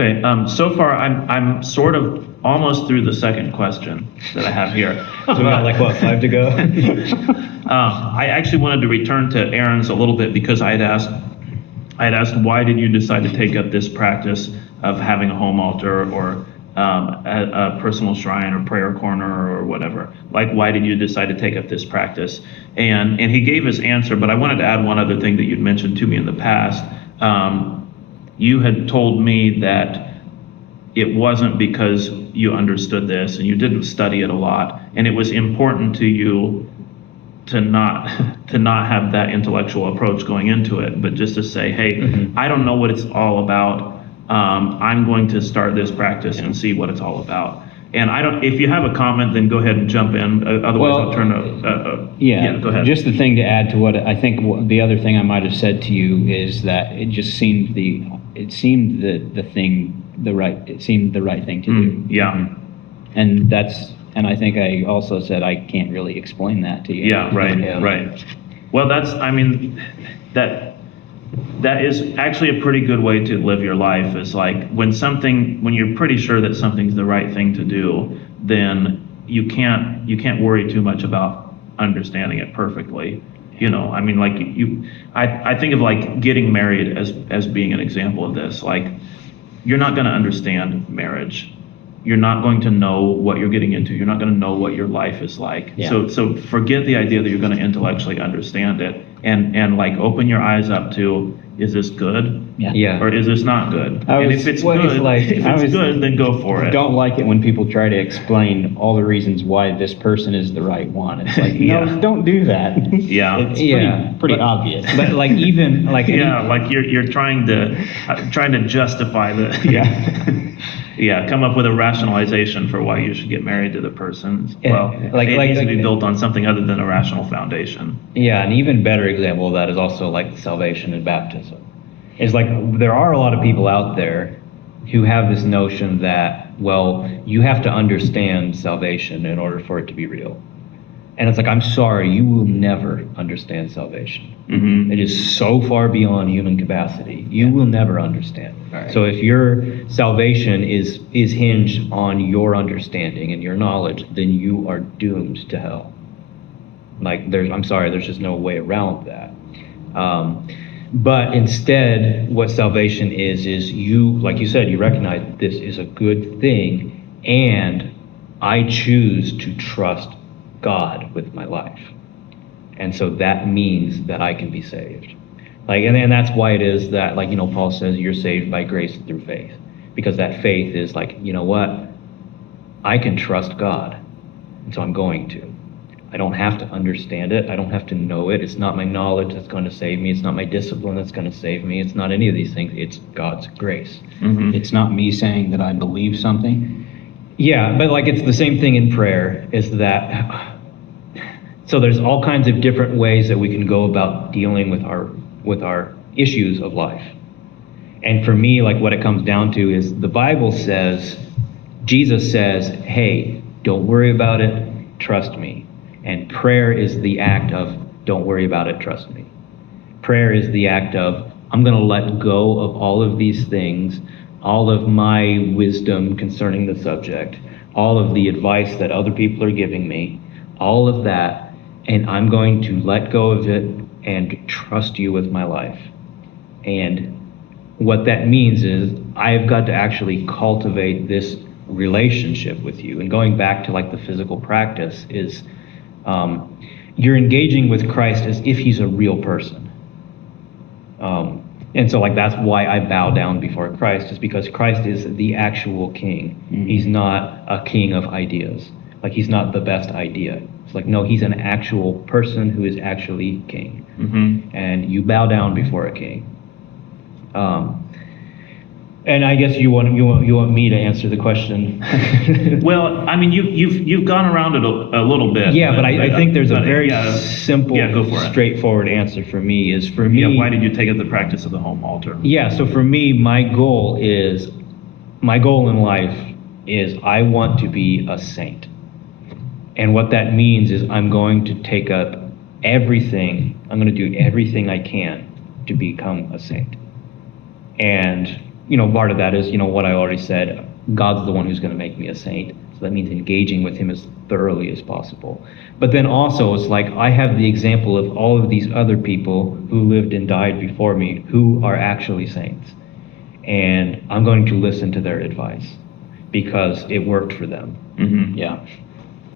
Okay. So far, I'm sort of almost through the second question that I have here. So we got like, what, 5 to go? I actually wanted to return to Aaron's a little bit because I had asked why did you decide to take up this practice of having a home altar or a personal shrine or prayer corner or whatever? Like, why did you decide to take up this practice? And he gave his answer, but I wanted to add one other thing that you'd mentioned to me in the past. You had told me that it wasn't because you understood this and you didn't study it a lot, and it was important to you to not have that intellectual approach going into it, but just to say, hey, I don't know what it's all about. I'm going to start this practice and see what it's all about. And if you have a comment, then go ahead and jump in. Otherwise, I'll turn to. Go ahead. Just the thing to add to what I think the other thing I might have said to you is that it just seemed the right thing to do. Yeah. And I think I also said I can't really explain that to you. Yeah, right. Well, that is actually a pretty good way to live your life, is like when you're pretty sure that something's the right thing to do, then you can't worry too much about understanding it perfectly. I think of like getting married as being an example of this. Like, you're not going to understand marriage. You're not going to know what you're getting into. You're not going to know what your life is like. Yeah. So forget the idea that you're going to intellectually understand it, and like open your eyes up to, is this good? Yeah. Or is this not good? If it's good, then go for it. Don't like it when people try to explain all the reasons why this person is the right one. It's like, no, don't do that. Yeah. It's pretty obvious. But like even like like you're trying to justify the come up with a rationalization for why you should get married to the person. Well, it needs to be built on something other than a rational foundation. Yeah, an even better example of that is also like salvation and baptism. It's like there are a lot of people out there who have this notion that, well, you have to understand salvation in order for it to be real. And it's like, I'm sorry, you will never understand salvation. Mm-hmm. It is so far beyond human capacity. You will never understand. Right. So if your salvation is hinged on your understanding and your knowledge, then you are doomed to hell. Like, I'm sorry, there's just no way around that. But instead, what salvation is you, like you said, you recognize this is a good thing, and I choose to trust God with my life. And so that means that I can be saved. Like, and that's why it is that, like, Paul says you're saved by grace through faith. Because that faith is like, you know what? I can trust God. And so I'm going to. I don't have to understand it. I don't have to know it. It's not my knowledge that's going to save me. It's not my discipline that's going to save me. It's not any of these things. It's God's grace. Mm-hmm. It's not me saying that I believe something. Yeah, but like it's the same thing in prayer, is that, so there's all kinds of different ways that we can go about dealing with our issues of life. And for me, like what it comes down to is the Bible says, Jesus says, hey, don't worry about it, trust me. And prayer is the act of, don't worry about it, trust me. Prayer is the act of, I'm going to let go of all of these things, all of my wisdom concerning the subject, all of the advice that other people are giving me, all of that, and I'm going to let go of it and trust you with my life. And what that means is I've got to actually cultivate this relationship with you. And going back to like the physical practice is, you're engaging with Christ as if he's a real person. And so like that's why I bow down before Christ, is because Christ is the actual king. Mm-hmm. He's not a king of ideas. Like he's not the best idea. It's like, no, he's an actual person who is actually king. Mm-hmm. And you bow down before a king. And I guess you want me to answer the question. Well, I mean, you've gone around it a little bit. Yeah, but I think there's a very simple, go for it. straightforward answer for me. Is for me. Yeah, why did you take up the practice of the home altar? Yeah, so for me, my goal in life is I want to be a saint. And what that means is I'm going to take up everything. I'm going to do everything I can to become a saint. And part of that is, what I already said. God's the one who's going to make me a saint. So that means engaging with him as thoroughly as possible. But then also, it's like I have the example of all of these other people who lived and died before me who are actually saints. And I'm going to listen to their advice because it worked for them. Mhm. Yeah.